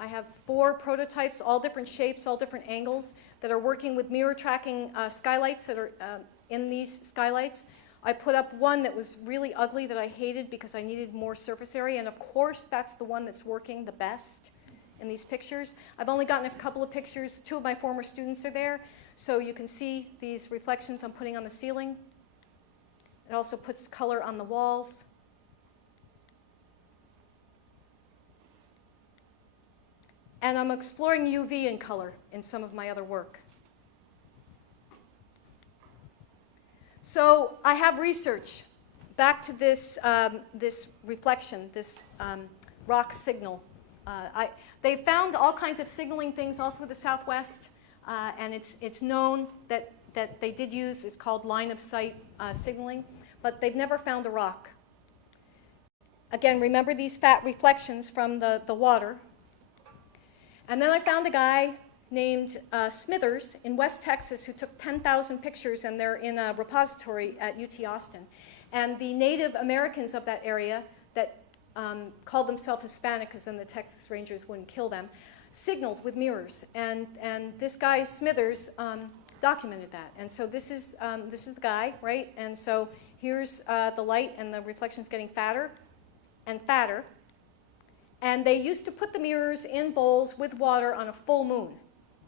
I have 4 prototypes, all different shapes, all different angles, that are working with mirror tracking skylights that are in these skylights. I put up one that was really ugly that I hated because I needed more surface area, and of course that's the one that's working the best in these pictures. I've only gotten a couple of pictures. 2 of my former students are there, so you can see these reflections I'm putting on the ceiling. It also puts color on the walls. And I'm exploring UV in color in some of my other work. So I have research back to this, this reflection, this rock signal. They found all kinds of signaling things all through the Southwest, and it's known that they did use, it's called line of sight signaling, but they've never found a rock. Again, remember these fat reflections from the water. And then I found a guy named Smithers in West Texas who took 10,000 pictures, and they're in a repository at UT Austin. And the Native Americans of that area that called themselves Hispanic, because then the Texas Rangers wouldn't kill them, signaled with mirrors. And this guy Smithers documented that. And so this is the guy, right? And so here's the light, and the reflection's getting fatter and fatter. And they used to put the mirrors in bowls with water on a full moon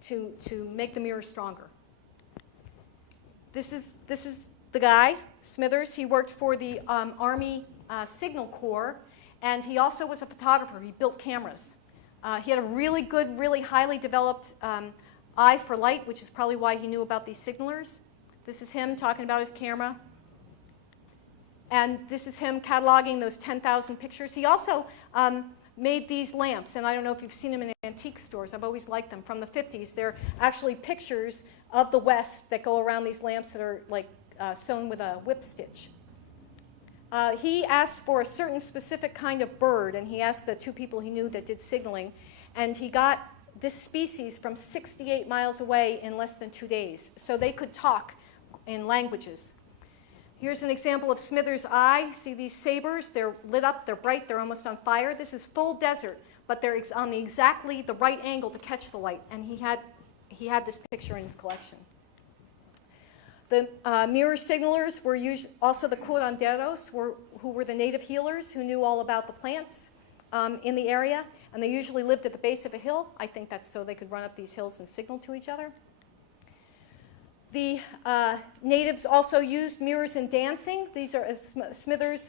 to make the mirrors stronger. This is the guy, Smithers. He worked for the Army Signal Corps, and he also was a photographer. He built cameras. He had a really good, really highly developed eye for light, which is probably why he knew about these signalers. This is him talking about his camera. And this is him cataloging those 10,000 pictures. He also made these lamps, and I don't know if you've seen them in antique stores. I've always liked them, from the 50s. They're actually pictures of the West that go around these lamps that are like sewn with a whip stitch. He asked for a certain specific kind of bird, and he asked the 2 people he knew that did signaling, and he got this species from 68 miles away in less than 2 days. So they could talk in languages. Here's an example of Smithers' eye. See these sabers? They're lit up, they're bright, they're almost on fire. This is full desert, but they're on exactly the right angle to catch the light, and he had this picture in his collection. The mirror signalers were also the curanderos, who were the native healers who knew all about the plants in the area, and they usually lived at the base of a hill. I think that's so they could run up these hills and signal to each other. The natives also used mirrors in dancing. These are Smithers'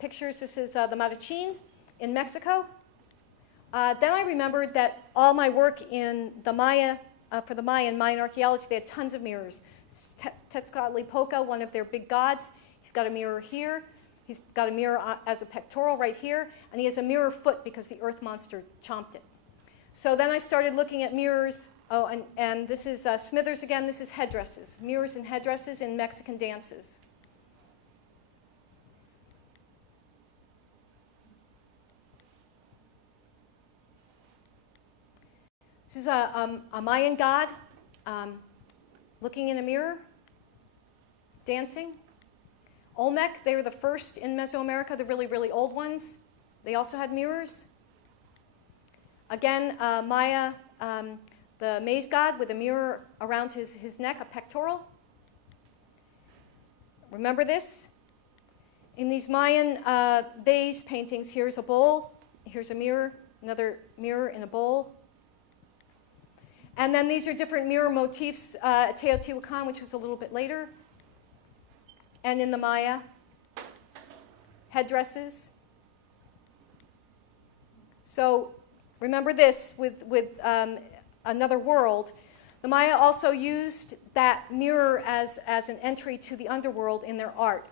pictures. This is the Marichin in Mexico. Then I remembered that all my work in the Maya, for the Mayan archaeology, they had tons of mirrors. Tezcatlipoca, one of their big gods, he's got a mirror here. He's got a mirror as a pectoral right here, and he has a mirror foot because the earth monster chomped it. So then I started looking at mirrors. Oh, and this is Smithers again. This is headdresses, mirrors and headdresses in Mexican dances. This is a Mayan god looking in a mirror, dancing. Olmec, they were the first in Mesoamerica, the really, really old ones. They also had mirrors. Again, Maya, the maize god with a mirror around his neck, a pectoral. Remember this? In these Mayan vase paintings, here's a bowl, here's a mirror, another mirror in a bowl. And then these are different mirror motifs at Teotihuacan, which was a little bit later. And in the Maya, headdresses. So remember this with another world. The Maya also used that mirror as an entry to the underworld in their art.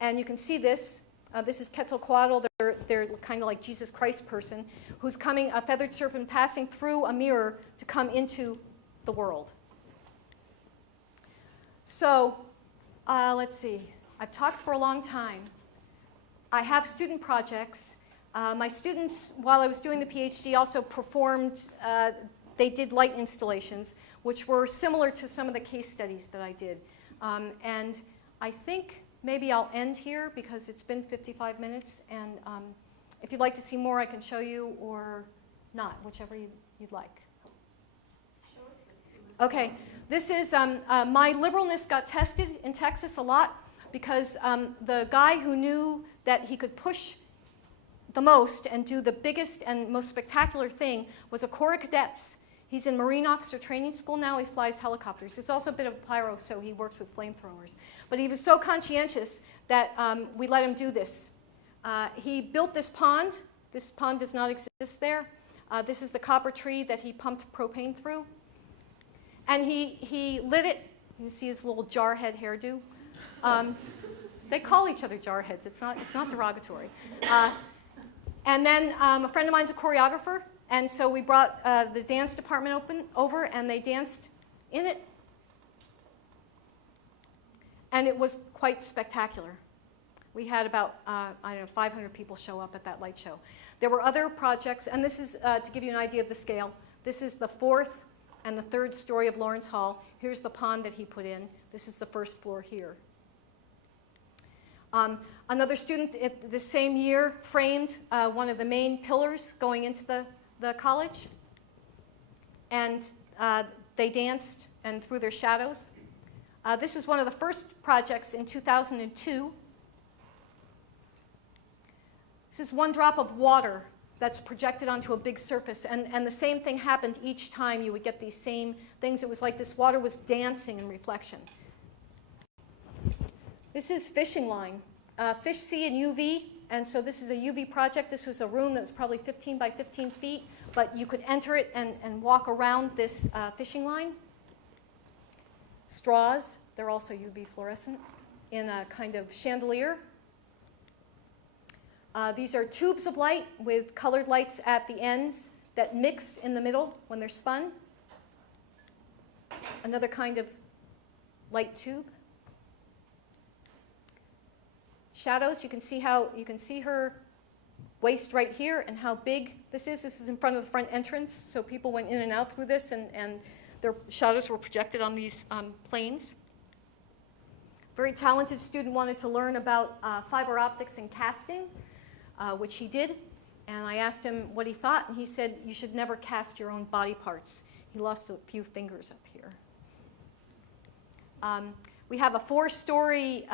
And you can see this. This is Quetzalcoatl. They're kind of like Jesus Christ person who's coming, a feathered serpent passing through a mirror to come into the world. So let's see. I've talked for a long time. I have student projects. My students, while I was doing the PhD, also performed, they did light installations, which were similar to some of the case studies that I did. And I think maybe I'll end here because it's been 55 minutes. And if you'd like to see more, I can show you or not, whichever you'd like. Okay, this is, my liberalness got tested in Texas a lot because the guy who knew that he could push the most and do the biggest and most spectacular thing was a Corps of Cadets. He's in Marine Officer Training School now. He flies helicopters. It's also a bit of a pyro, so he works with flamethrowers. But he was so conscientious that we let him do this. He built this pond. This pond does not exist there. This is the copper tree that he pumped propane through. And he lit it. You see his little jarhead hairdo. They call each other jarheads. It's not derogatory. And then a friend of mine's a choreographer. And so we brought the dance department over, and they danced in it. And it was quite spectacular. We had about, 500 people show up at that light show. There were other projects, and this is to give you an idea of the scale. This is the 4th and the 3rd story of Lawrence Hall. Here's the pond that he put in. This is the 1st floor here. Another student the same year framed one of the main pillars going into the college. And they danced and threw their shadows. This is one of the first projects in 2002. This is one drop of water that's projected onto a big surface. And the same thing happened each time. You would get these same things. It was like this water was dancing in reflection. This is fishing line. Fish see in UV, and so this is a UV project. This was a room that was probably 15 by 15 feet, but you could enter it and walk around this fishing line. Straws, they're also UV fluorescent, in a kind of chandelier. These are tubes of light with colored lights at the ends that mix in the middle when they're spun. Another kind of light tube. Shadows, you can see her waist right here and how big this is. This is in front of the front entrance, so people went in and out through this, and their shadows were projected on these planes. Very talented student wanted to learn about fiber optics and casting, which he did. And I asked him what he thought, and he said, you should never cast your own body parts. He lost a few fingers up here. We have a 4-story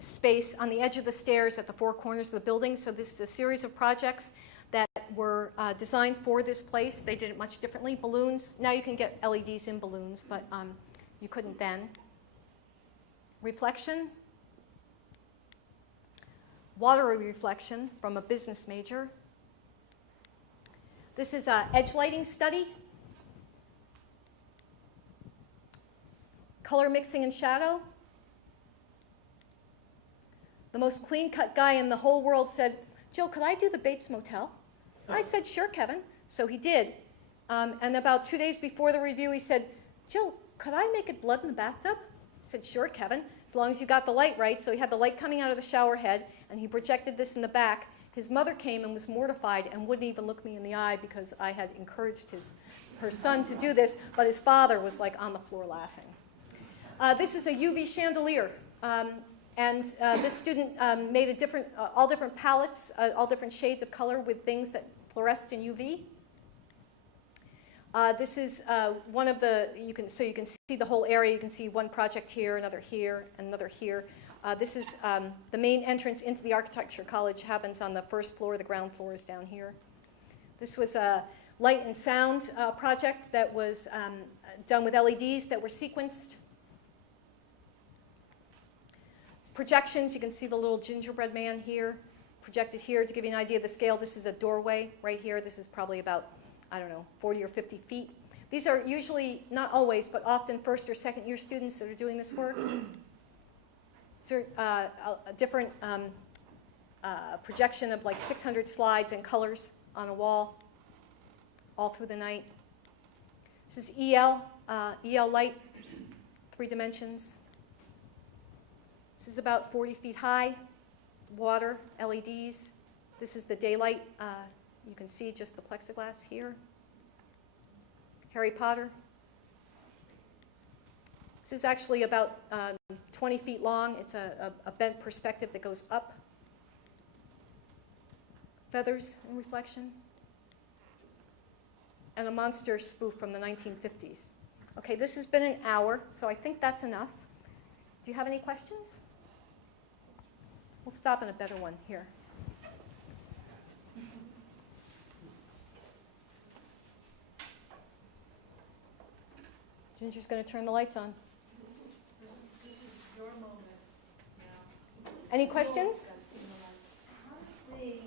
space on the edge of the stairs at the 4 corners of the building. So this is a series of projects that were designed for this place. They did it much differently. Balloons. Now you can get LEDs in balloons, but you couldn't then. Reflection. Watery reflection from a business major. This is an edge lighting study. Color mixing and shadow. The most clean-cut guy in the whole world said, Jill, could I do the Bates Motel? I said, sure, Kevin. So he did. And about 2 days before the review, he said, Jill, could I make it blood in the bathtub? I said, sure, Kevin, as long as you got the light right. So he had the light coming out of the shower head, and he projected this in the back. His mother came and was mortified and wouldn't even look me in the eye because I had encouraged her son to do this, but his father was like on the floor laughing. This is a UV chandelier, and this student made all different palettes, all different shades of color with things that fluoresced in UV. This is one of the, you can see the whole area. You can see one project here, another here, and another here. This is the main entrance into the architecture college happens on the first floor. The ground floor is down here. This was a light and sound project that was done with LEDs that were sequenced. Projections, you can see the little gingerbread man here, projected here to give you an idea of the scale. This is a doorway right here. This is probably about, I don't know, 40 or 50 feet. These are usually, not always, but often first or second year students that are doing this work. These are a different projection of like 600 slides and colors on a wall all through the night. This is EL light, 3 dimensions. This is about 40 feet high, water, LEDs. This is the daylight. You can see just the plexiglass here. Harry Potter. This is actually about 20 feet long. It's a bent perspective that goes up. Feathers and reflection. And a monster spoof from the 1950s. Okay, this has been an hour, so I think that's enough. Do you have any questions? We'll stop in a better one here. Ginger's going to turn the lights on. This is your moment now. Any questions? How does the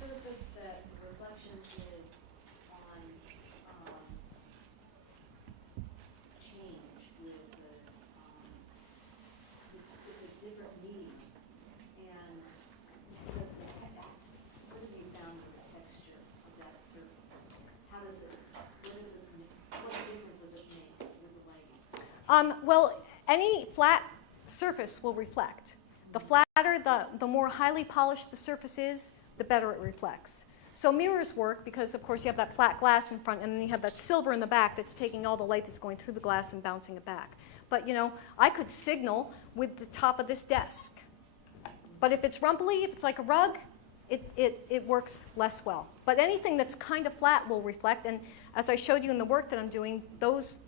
surface that the reflection is on change with the different medium? And does the what have you found with the texture of that surface? How does it, what difference does it make with the lighting? Well, any flat surface will reflect. The flatter, the more highly polished the surface is, the better it reflects. So mirrors work because, of course, you have that flat glass in front, and then you have that silver in the back that's taking all the light that's going through the glass and bouncing it back. But, you know, I could signal with the top of this desk. But if it's rumply, if it's like a rug, it works less well. But anything that's kind of flat will reflect, and as I showed you in the work that I'm doing, those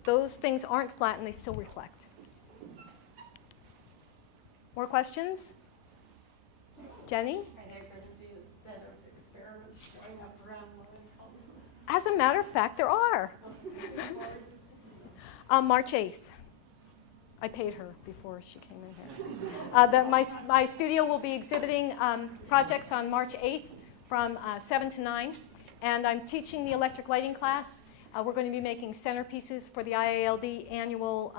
things aren't flat and they still reflect. More questions? Jenny? Are there going to be a set of experiments showing up around Mulholland? As a matter of fact, there are. March 8th. I paid her before she came in here. My studio will be exhibiting projects on March 8th from 7 to 9. And I'm teaching the electric lighting class. We're going to be making centerpieces for the IALD annual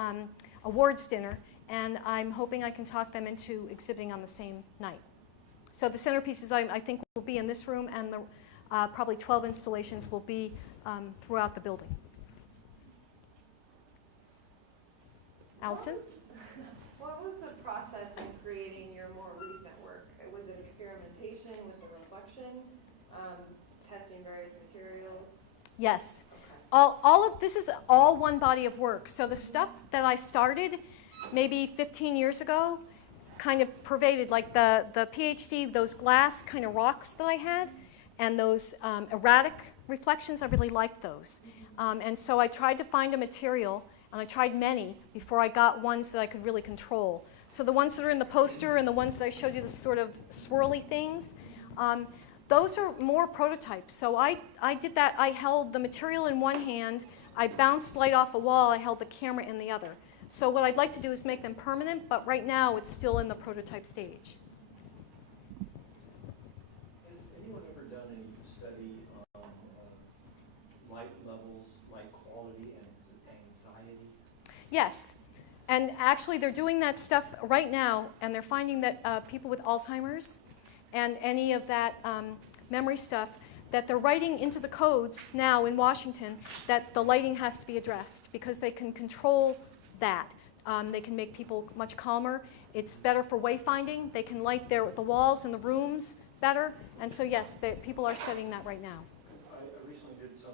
awards dinner. And I'm hoping I can talk them into exhibiting on the same night. So the centerpieces, I think, will be in this room, and the probably 12 installations will be throughout the building. Allison? What was the process in creating your more recent work? Was it experimentation with the reflection, testing various materials? Yes. All of this is all one body of work. So the stuff that I started maybe 15 years ago kind of pervaded, like the PhD, those glass kind of rocks that I had, and those erratic reflections, I really liked those. And so I tried to find a material, and I tried many before I got ones that I could really control. So the ones that are in the poster and the ones that I showed you, the sort of swirly things, those are more prototypes. So I did that. I held the material in one hand. I bounced light off a wall. I held the camera in the other. So what I'd like to do is make them permanent, but right now it's still in the prototype stage. Has anyone ever done any study on light levels, light quality, and anxiety? Yes. And actually they're doing that stuff right now, and they're finding that people with Alzheimer's and any of that memory stuff, that they're writing into the codes now in Washington that the lighting has to be addressed because they can control that. They can make people much calmer. It's better for wayfinding. They can light the walls and the rooms better. And so yes, people are studying that right now. I recently did some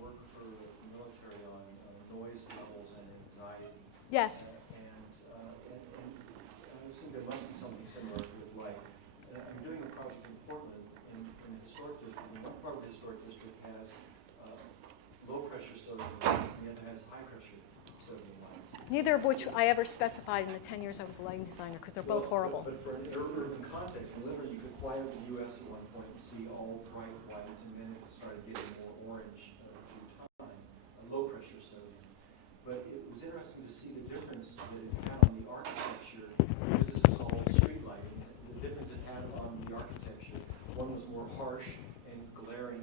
work for the military on noise levels and anxiety. Yes. And I was thinking there must be something similar with light. I'm doing a project in Portland in the historic district. And one part of the historic district has low pressure sodium lights, and the other has high pressure sodium lights. Neither of which I ever specified in the 10 years I was a lighting designer, because they're both horrible. But for an urban context, literally, you could fly over the U.S. at one point and see all bright white, and then it started getting more orange through time, low pressure sodium. But it was interesting to see the difference that it had on the architecture, because this was all street lighting. The difference it had on the architecture, one was more harsh and glaring,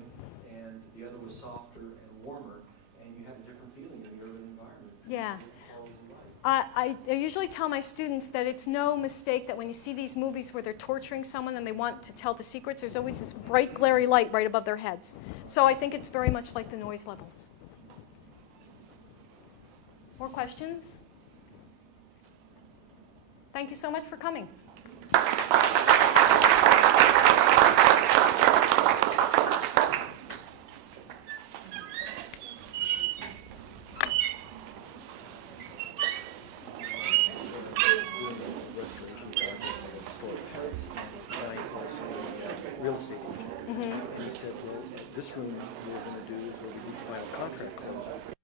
and the other was softer and warmer, and you had a different feeling in the urban environment. Yeah. I usually tell my students that it's no mistake that when you see these movies where they're torturing someone and they want to tell the secrets, there's always this bright, glary light right above their heads. So I think it's very much like the noise levels. More questions? Thank you so much for coming. Real estate agent. And he said, well, this room we're going to do is where we do final contract close.